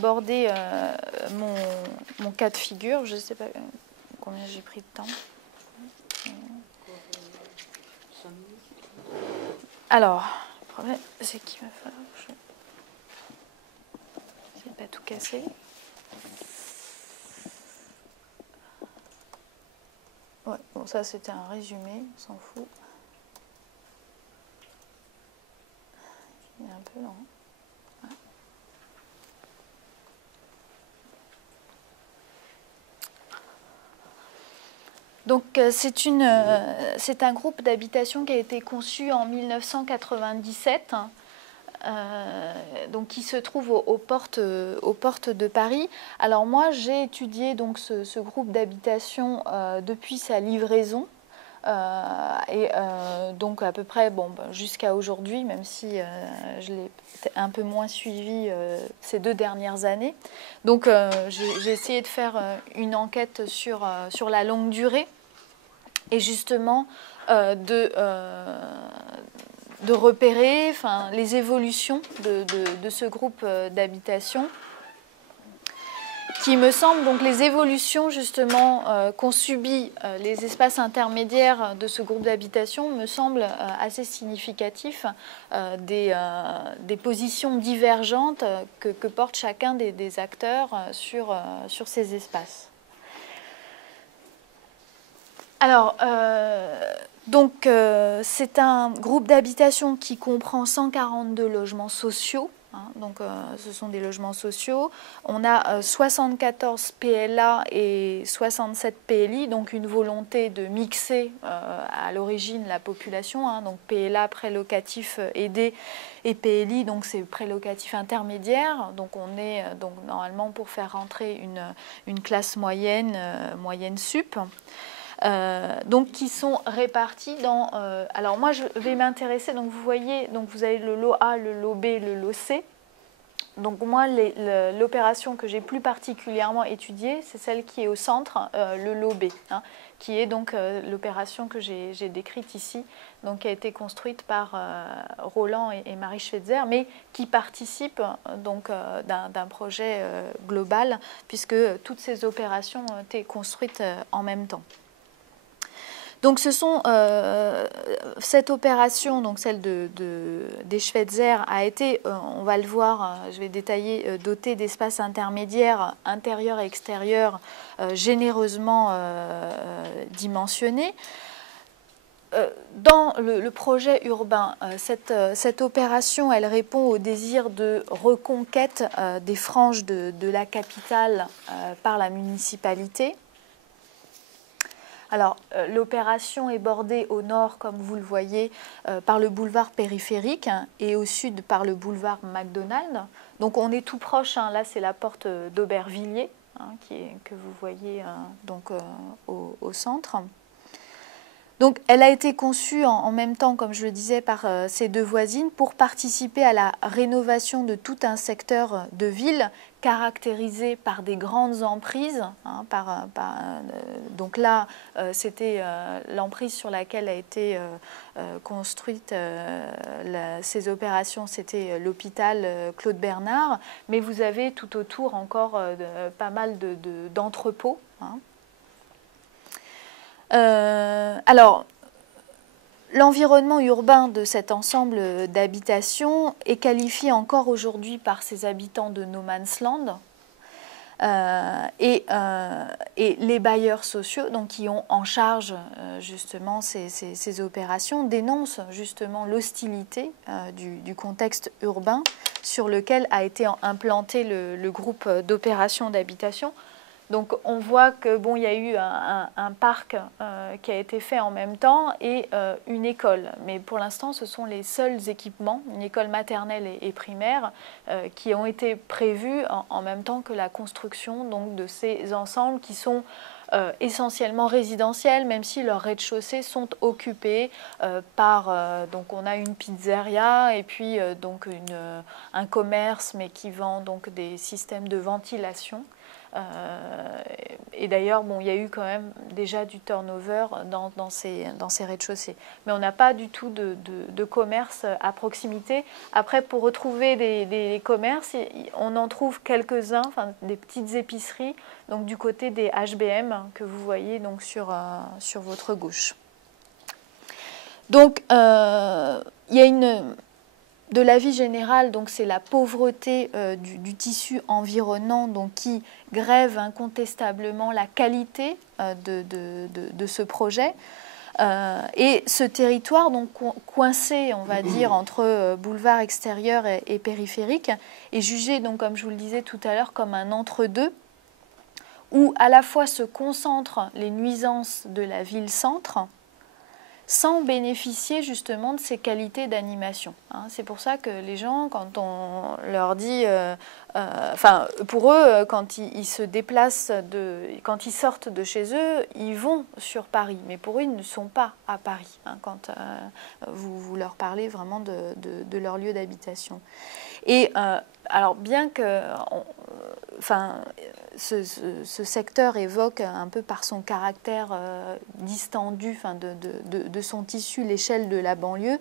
aborder mon cas de figure. Je ne sais pas combien j'ai pris de temps. Alors, le problème, c'est qu'il va falloir que je n'essaie pas tout casser. Ouais, bon, ça c'était un résumé, on s'en fout. Il est un peu lent. Voilà. Donc c'est un groupe d'habitation qui a été conçu en 1997, donc qui se trouve aux portes de Paris. Alors moi j'ai étudié donc ce groupe d'habitation depuis sa livraison. Donc à peu près jusqu'à aujourd'hui, même si je l'ai un peu moins suivi ces 2 dernières années. Donc j'ai essayé de faire une enquête sur la longue durée et justement de repérer les évolutions de ce groupe d'habitation, qui me semble, donc les évolutions justement qu'ont subi les espaces intermédiaires de ce groupe d'habitation me semblent assez significatifs des positions divergentes que porte chacun des acteurs sur ces espaces. Alors, c'est un groupe d'habitation qui comprend 142 logements sociaux. Donc, ce sont des logements sociaux. On a 74 PLA et 67 PLI, donc une volonté de mixer à l'origine la population. Donc PLA, prêt locatif aidé, et PLI, donc c'est prêt locatif intermédiaire. Donc on est normalement pour faire rentrer une classe moyenne, moyenne sup. Donc qui sont répartis dans... alors moi je vais m'intéresser, donc vous voyez, donc vous avez le lot A, le lot B, le lot C. Donc moi l'opération que j'ai plus particulièrement étudiée, c'est celle qui est au centre, le lot B, qui est donc l'opération que j'ai décrite ici, donc qui a été construite par Roland et Marie Schweitzer, mais qui participe donc d'un projet global, puisque toutes ces opérations ont été construites en même temps. Donc ce sont, cette opération, donc celle des Schweitzer, a été, on va le voir, je vais détailler, dotée d'espaces intermédiaires intérieurs et extérieurs généreusement dimensionnés. Dans le projet urbain, cette opération, elle répond au désir de reconquête des franges de la capitale par la municipalité. Alors, l'opération est bordée au nord, comme vous le voyez, par le boulevard périphérique et au sud par le boulevard McDonald. Donc, on est tout proche, là c'est la porte d'Aubervilliers, que vous voyez au centre. Donc, elle a été conçue en même temps, comme je le disais, par ses 2 voisines pour participer à la rénovation de tout un secteur de ville caractérisé par des grandes emprises. Donc là, c'était l'emprise sur laquelle a été construite ces opérations, c'était l'hôpital Claude Bernard, mais vous avez tout autour encore pas mal d'entrepôts. Alors, l'environnement urbain de cet ensemble d'habitations est qualifié encore aujourd'hui par ses habitants de no man's land. Et les bailleurs sociaux, donc, qui ont en charge justement ces opérations, dénoncent justement l'hostilité du contexte urbain sur lequel a été implanté le groupe d'opérations d'habitation. Donc on voit que il y a eu un parc qui a été fait en même temps et une école. Mais pour l'instant, ce sont les seuls équipements, une école maternelle et primaire, qui ont été prévus en même temps que la construction donc, de ces ensembles qui sont essentiellement résidentiels, même si leurs rez-de-chaussée sont occupés par... donc on a une pizzeria et puis un commerce, mais qui vend donc des systèmes de ventilation. Et d'ailleurs, bon, il y a eu quand même déjà du turnover dans ces rez-de-chaussée. Mais on n'a pas du tout de commerce à proximité. Après, pour retrouver des commerces, on en trouve quelques-uns, enfin, des petites épiceries, donc du côté des HBM que vous voyez donc sur votre gauche. Donc, il y a de l'avis général, donc c'est la pauvreté du tissu environnant, donc qui grève incontestablement la qualité de ce projet. Et ce territoire, donc coincé, on va dire, entre boulevard extérieur et périphérique, est jugé, donc, comme je vous le disais tout à l'heure, comme un entre-deux, où à la fois se concentrent les nuisances de la ville-centre, sans bénéficier justement de ces qualités d'animation. C'est pour ça que les gens, quand on leur dit, enfin pour eux, quand ils se déplacent, quand ils sortent de chez eux, ils vont sur Paris, mais pour eux, ils ne sont pas à Paris, quand vous leur parlez vraiment de leur lieu d'habitation. Et alors bien que ce secteur évoque un peu par son caractère distendu de son tissu l'échelle de la banlieue,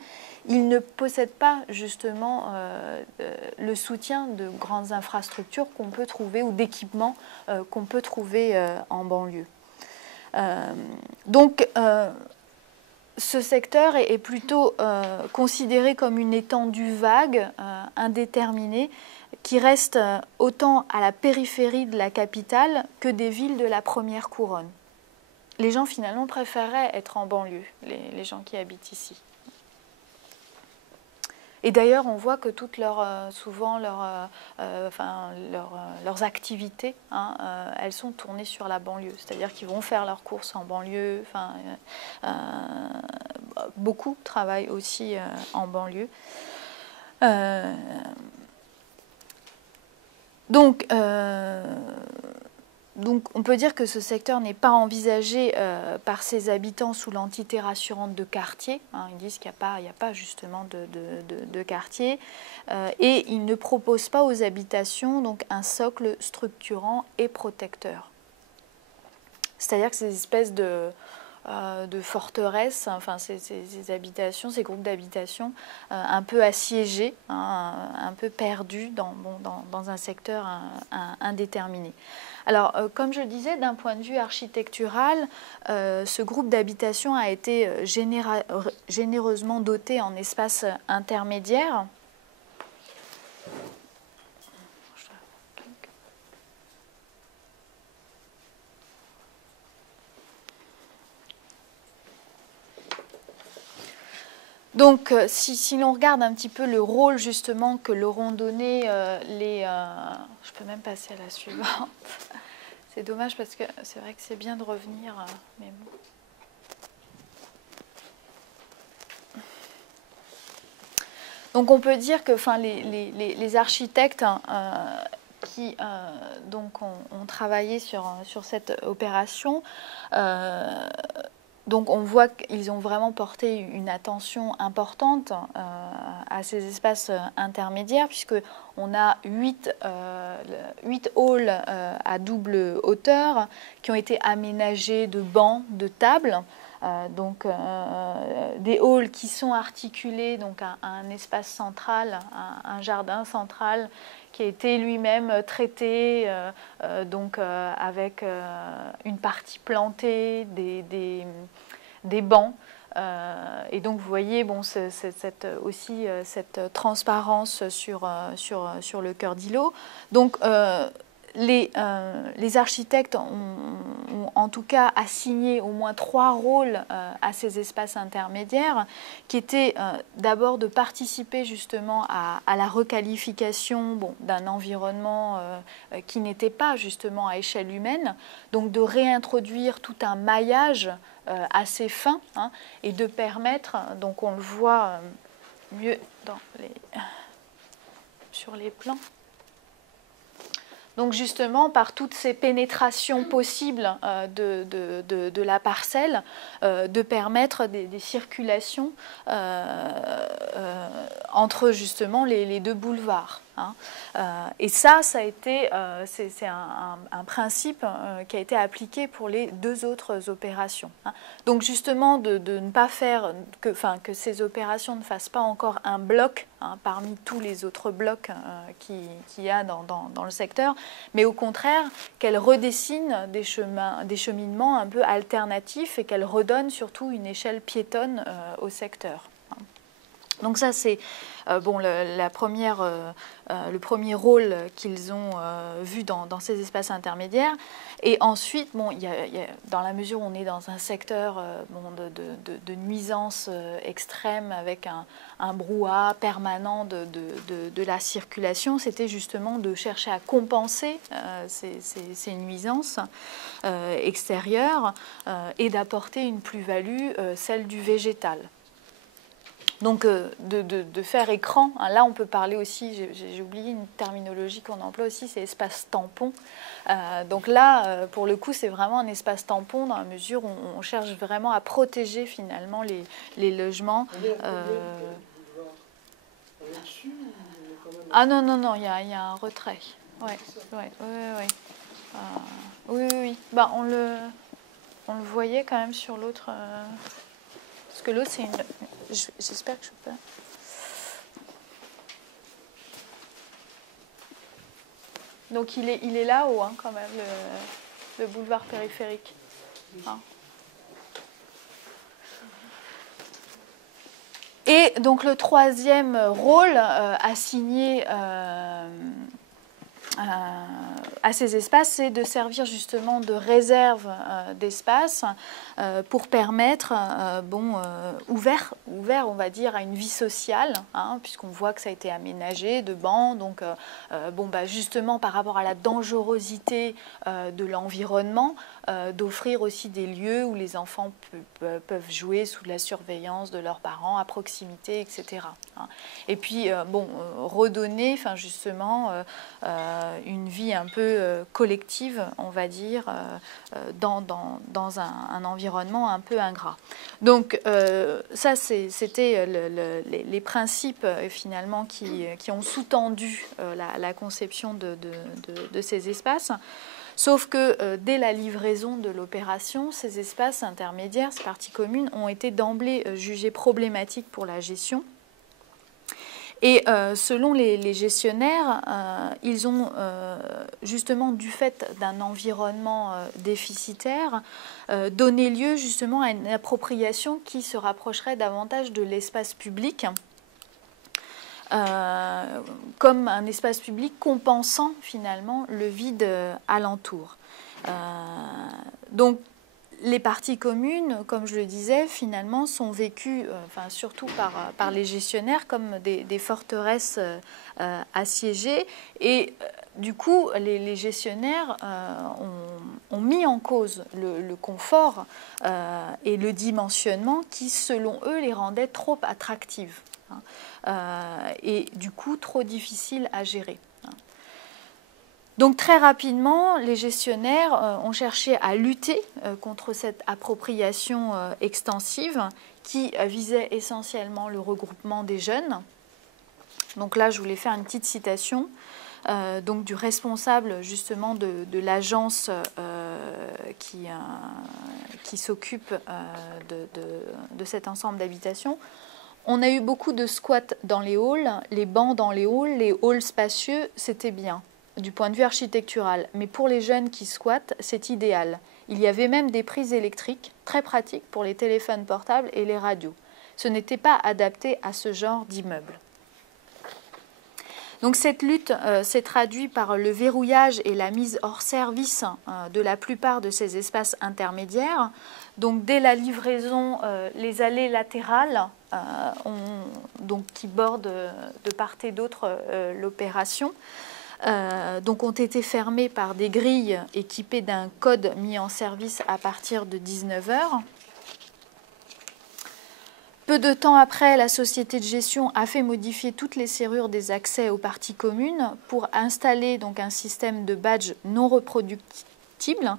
il ne possède pas justement le soutien de grandes infrastructures qu'on peut trouver ou d'équipements qu'on peut trouver en banlieue. Donc ce secteur est plutôt considéré comme une étendue vague, indéterminée, qui reste autant à la périphérie de la capitale que des villes de la première couronne. Les gens finalement préféraient être en banlieue, les gens qui habitent ici. Et d'ailleurs, on voit que souvent leurs activités, elles sont tournées sur la banlieue. C'est-à-dire qu'ils vont faire leurs courses en banlieue. Beaucoup travaillent aussi en banlieue. Donc, on peut dire que ce secteur n'est pas envisagé par ses habitants sous l'entité rassurante de quartier. Ils disent qu'il n'y a pas justement de quartier. Et ils ne proposent pas aux habitations donc, un socle structurant et protecteur. C'est-à-dire que ces espèces de forteresses, enfin ces habitations, ces groupes d'habitations un peu assiégés, un peu perdus dans un secteur indéterminé. Alors, comme je le disais, d'un point de vue architectural, ce groupe d'habitation a été généreusement doté en espaces intermédiaires. Donc, si l'on regarde un petit peu le rôle justement que leur ont donné je peux même passer à la suivante. C'est dommage parce que c'est vrai que c'est bien de revenir, mais bon. Donc, on peut dire que les architectes qui donc ont travaillé sur cette opération. Donc on voit qu'ils ont vraiment porté une attention importante à ces espaces intermédiaires, puisqu'on a 8 halls à double hauteur qui ont été aménagés de bancs, de tables. Des halls qui sont articulés donc, à un espace central, un jardin central qui a été lui-même traité avec une partie plantée, des bancs. Et donc vous voyez cette transparence sur le cœur d'îlot. Donc les architectes ont en tout cas assigné au moins 3 rôles à ces espaces intermédiaires, qui étaient d'abord de participer justement à la requalification d'un environnement qui n'était pas justement à échelle humaine, donc de réintroduire tout un maillage assez fin et de permettre, donc on le voit mieux sur les plans, donc justement, par toutes ces pénétrations possibles de la parcelle, de permettre des circulations entre justement les deux boulevards. hein. Et ça a été, c'est un principe qui a été appliqué pour les 2 autres opérations, hein. Donc justement de ne pas faire, que ces opérations ne fassent pas encore un bloc, hein, parmi tous les autres blocs qu'il y a dans le secteur, mais au contraire qu'elles redessinent des cheminements un peu alternatifs et qu'elles redonnent surtout une échelle piétonne au secteur. Donc ça, c'est le premier rôle qu'ils ont vu dans ces espaces intermédiaires. Et ensuite, dans la mesure où on est dans un secteur de nuisance extrême avec un brouhaha permanent de la circulation, c'était justement de chercher à compenser ces nuisances extérieures et d'apporter une plus-value, celle du végétal. Donc de faire écran, hein, là on peut parler aussi, j'ai oublié une terminologie qu'on emploie aussi, c'est espace tampon. Donc là, pour le coup, c'est vraiment un espace tampon dans la mesure où on cherche vraiment à protéger finalement les logements. Ah non, il y a un retrait. Oui. Bah, on le voyait quand même sur l'autre... Parce que l'autre, c'est une... J'espère que je peux... Donc il est là-haut, hein, quand même, le boulevard périphérique. Hein. Et donc le troisième rôle assigné à ces espaces, c'est de servir justement de réserve d'espace pour permettre, ouvert, on va dire, à une vie sociale, hein, puisqu'on voit que ça a été aménagé de bancs, donc justement par rapport à la dangerosité de l'environnement, d'offrir aussi des lieux où les enfants peuvent jouer sous la surveillance de leurs parents, à proximité, etc. Hein. Et puis, redonner, justement, une vie un peu collective, on va dire, dans un environnement un peu ingrat. Donc, ça, c'était les principes, finalement, qui ont sous-tendu la conception de ces espaces. Sauf que dès la livraison de l'opération, ces espaces intermédiaires, ces parties communes, ont été d'emblée jugés problématiques pour la gestion. Et selon les gestionnaires, ils ont justement, du fait d'un environnement déficitaire, donné lieu justement à une appropriation qui se rapprocherait davantage de l'espace public, comme un espace public compensant finalement le vide alentour. Donc les parties communes, comme je le disais, finalement sont vécues, surtout par les gestionnaires, comme des forteresses assiégées. Et du coup, les gestionnaires ont mis en cause le confort et le dimensionnement qui, selon eux, les rendaient trop attractives. Et du coup trop difficile à gérer. Donc très rapidement, les gestionnaires ont cherché à lutter contre cette appropriation extensive qui visait essentiellement le regroupement des jeunes. Donc là, je voulais faire une petite citation donc du responsable justement de l'agence qui s'occupe de cet ensemble d'habitations. On a eu beaucoup de squats dans les halls, les bancs dans les halls spacieux, c'était bien, du point de vue architectural. Mais pour les jeunes qui squattent, c'est idéal. Il y avait même des prises électriques, très pratiques pour les téléphones portables et les radios. Ce n'était pas adapté à ce genre d'immeuble. Donc cette lutte s'est traduite par le verrouillage et la mise hors service de la plupart de ces espaces intermédiaires. Donc dès la livraison, les allées latérales qui bordent de part et d'autre l'opération donc ont été fermées par des grilles équipées d'un code mis en service à partir de 19h. Peu de temps après, la société de gestion a fait modifier toutes les serrures des accès aux parties communes pour installer donc un système de badge non irréductible.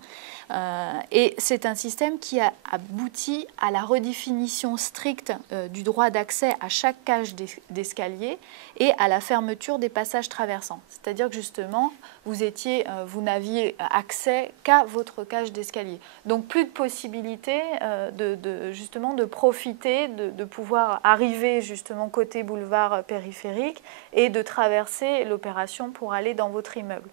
Et c'est un système qui a abouti à la redéfinition stricte du droit d'accès à chaque cage d'escalier et à la fermeture des passages traversants. C'est-à-dire que justement, vous n'aviez accès qu'à votre cage d'escalier. Donc plus de possibilité justement de profiter, de pouvoir arriver justement côté boulevard périphérique et de traverser l'opération pour aller dans votre immeuble.